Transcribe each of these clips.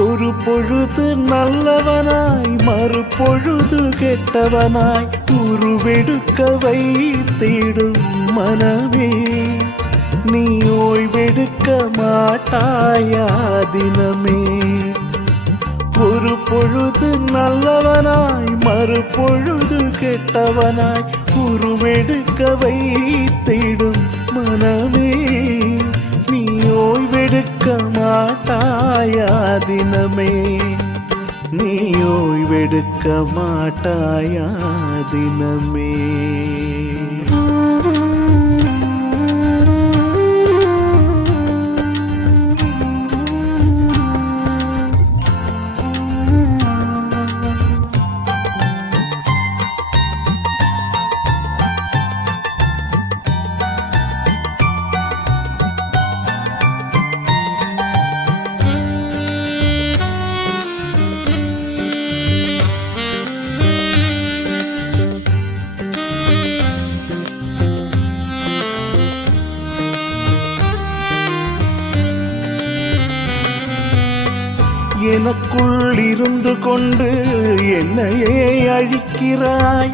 ஒரு பொழுது நல்லவனாய் மறுபொழுது கெட்டவனாய் உருவெடுக்க வைத்திடும் மனமே, நீ ஓய்வெடுக்க மாட்டாயா தினமே. ஒரு பொழுது நல்லவனாய் மறுபொழுது கெட்டவனாய் உருவெடுக்க வைத்திடும் மனமே, நீ ஓய்வெடுக்க மாட்டாயா தினமே, நீ ஓய்வெடுக்க மாட்டாயா தினமே. எனக்குள் இருந்து கொண்டு என்னையே அழிக்கிறாய்,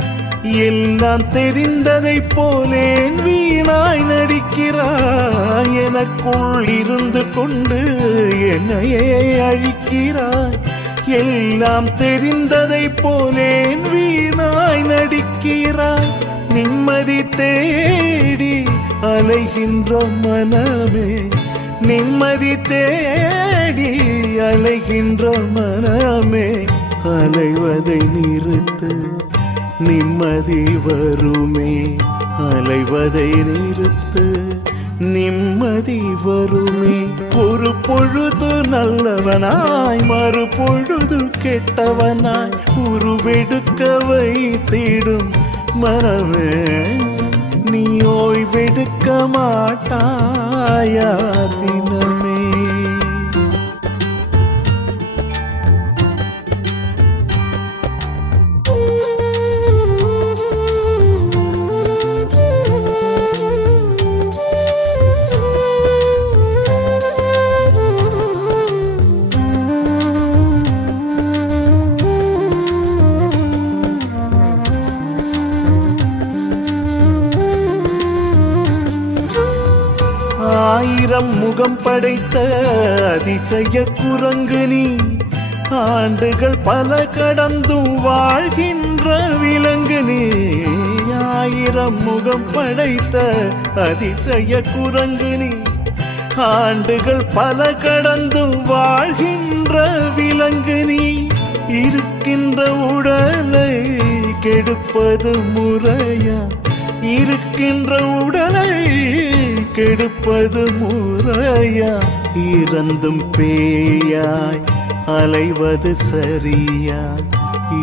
எல்லாம் தெரிந்ததைப் போலேன் வீணாய் நடிக்கிறாய். எனக்குள் இருந்து கொண்டு என்னையே அழிக்கிறாய், எல்லாம் தெரிந்ததைப் போலேன் வீணாய் நடிக்கிறாய். நிம்மதி தேடி அலைகின்ற மனமே, நிம்மதி தேடி அலைகின்ற மனமே, அலைவதை நிறுத்து நிம்மதி வருமே, அலைவதை நிறுத்து நிம்மதி வருமே. ஒரு பொழுது நல்லவனாய் மறுபொழுது கெட்டவனாய் உருவெடுக்க வைத்திடும் மனமே, நீ ஓய்வெடுக்க மாட்டாயா தினமே. ஆயிரம் முகம் படைத்த அதிசய குரங்கு நீ, ஆண்டுகள் பல கடந்தும் வாழ்கின்ற விலங்கு நீ. ஆயிரம் முகம் படைத்த அதிசய குரங்கு நீ, ஆண்டுகள் பல கடந்தும் வாழ்கின்ற விலங்கு நீ. இருக்கின்ற உடலை கெடுப்பது முறையா, இருக்கின்ற உடலை கெடுப்பது முறையா, இறந்தும் பேயாய் அலைவது சரியா,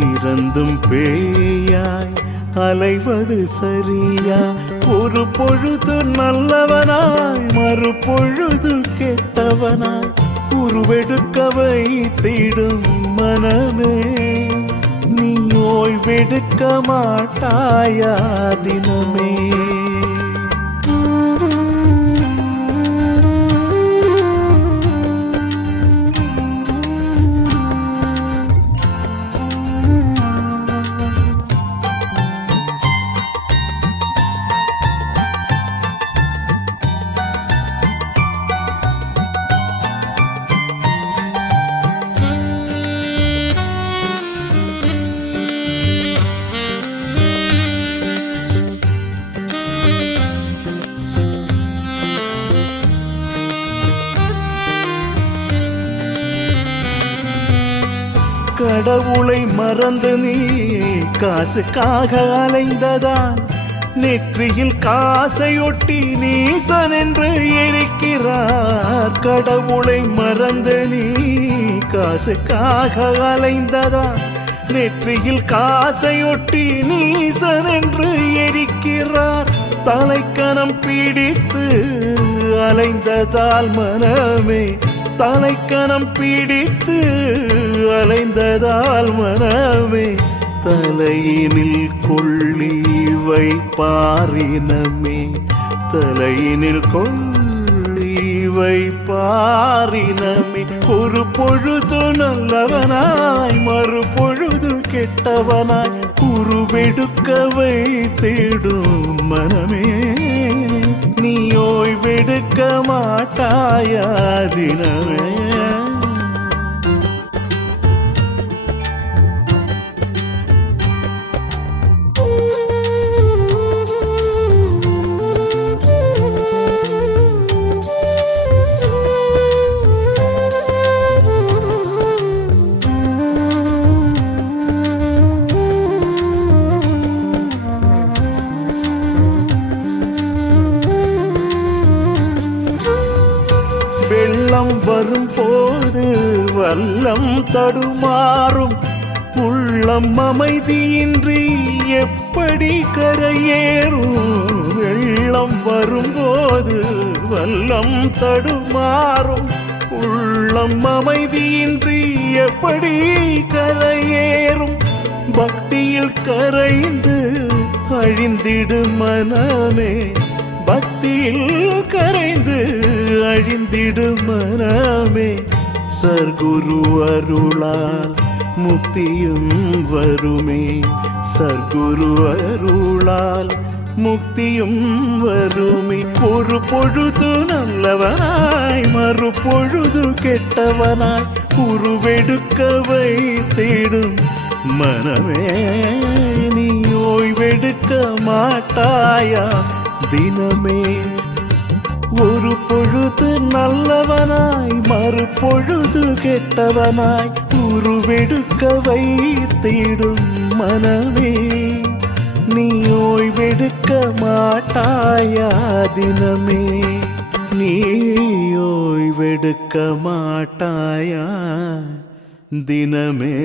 இறந்தும் பேயாய் அலைவது சரியா. ஒரு பொழுது நல்லவனாய் மறுபொழுது கெட்டவனாய் உருவெடுக்க வைத்திடும் மனமே, நீ ஓய்வெடுக்க மாட்டாயா தினமே. கடவுளை மறந்து நீ காசுக்காக அலைந்ததான், நெற்றியில் காசையொட்டி நீசன் என்று இருக்கிறார். கடவுளை மறந்து நீ காசுக்காக அலைந்ததான், நெற்றியில் காசையொட்டி நீசன் என்று எரிக்கிறார். தலைக்கணம் பிடித்து அலைந்ததால் மனமே, தலைக்கணம் பிடித்து அலைந்ததால் மனமே, தலையினில் கொள்ளி வைப்பாரினமே, தலையினில் கொள்ளி வைப்பாரினமே. ஒரு பொழுது நல்லவனாய் மறுபொழுது கெட்டவனாய் உருவெடுக்க வைத்திடும் மனமே, நீ ஓய்வெடுக்க மாட்டாயா தினமே. வெள்ளம் வரும்போது வல்லம் தடுமாறும், உள்ளம் அமைதியின்றி எப்படி கரையேறும். வெள்ளம் வரும்போது வல்லம் தடுமாறும், உள்ளம் அமைதியின்றி எப்படி கரையேறும். பக்தியில் கரைந்து அழிந்திடு மனமே, பக்தியில் கரைந்து அழிந்திடு மனமே. சர்க்குரு அருளால் முக்தியும் வருமே, சர்க்குரு அருளால் முக்தியும் வருமே. ஒரு பொழுது நல்லவனாய் மறுபொழுது கெட்டவனாய் உருவெடுக்க வைத்திடும் மனமே, நீ ஓய்வெடுக்க மாட்டாயா தினமே. ஒரு பொழுது நல்லவனாய் மறுபொழுது கெட்டவனாய் உருவெடுக்க வைத்திடும் மனமே, நீ ஓய்வெடுக்க மாட்டாயா தினமே, நீ ஓய்வெடுக்க மாட்டாயா தினமே.